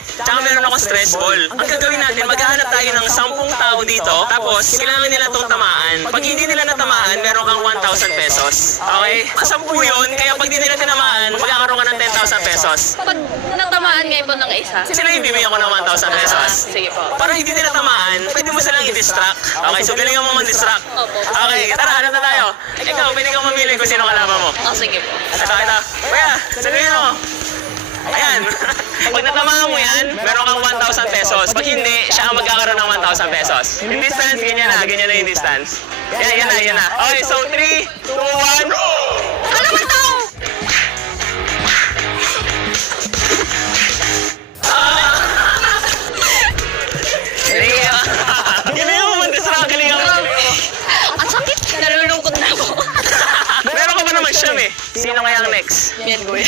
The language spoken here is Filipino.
tsaka meron akong stress ball. Ang gagawin natin, maghahanap tayo ng 10 tao dito, tapos kailangan nila itong tamaan. Pag hindi nila natamaan, meron kang 1,000 pesos. Okay? 10 yun, kaya pag hindi nila tinamaan, magkakaroon ka ng 10,000 pesos. Pag natamaan ngayon po ng isa. Sila yung bibigyan ko ng 1,000 pesos. Sige po. Para hindi nila tamaan, pwede mo silang i-distract. Okay, so galingan mo mag-distract. Opo. Okay, tara, hanap na tayo. Ikaw, pwede kang mamili kung sino kalaban mo. Oh, sige po. Ito. Kuya, sabihin mo. Ayan. Pag natamaan mo yan, meron kang 1,000 pesos. Pag hindi, siya ang magkakaroon ng 1,000 pesos. Yung distance, ganyan na yung distance. Yan na. Okay, so 3, 2, 1. Ano ba ito? Galingan mo mag-distract, galingan mo. Ang sakit. Nalulungkot na ako. Meron ka ba naman siyam eh? Sino kaya ang next? Yan, kuya.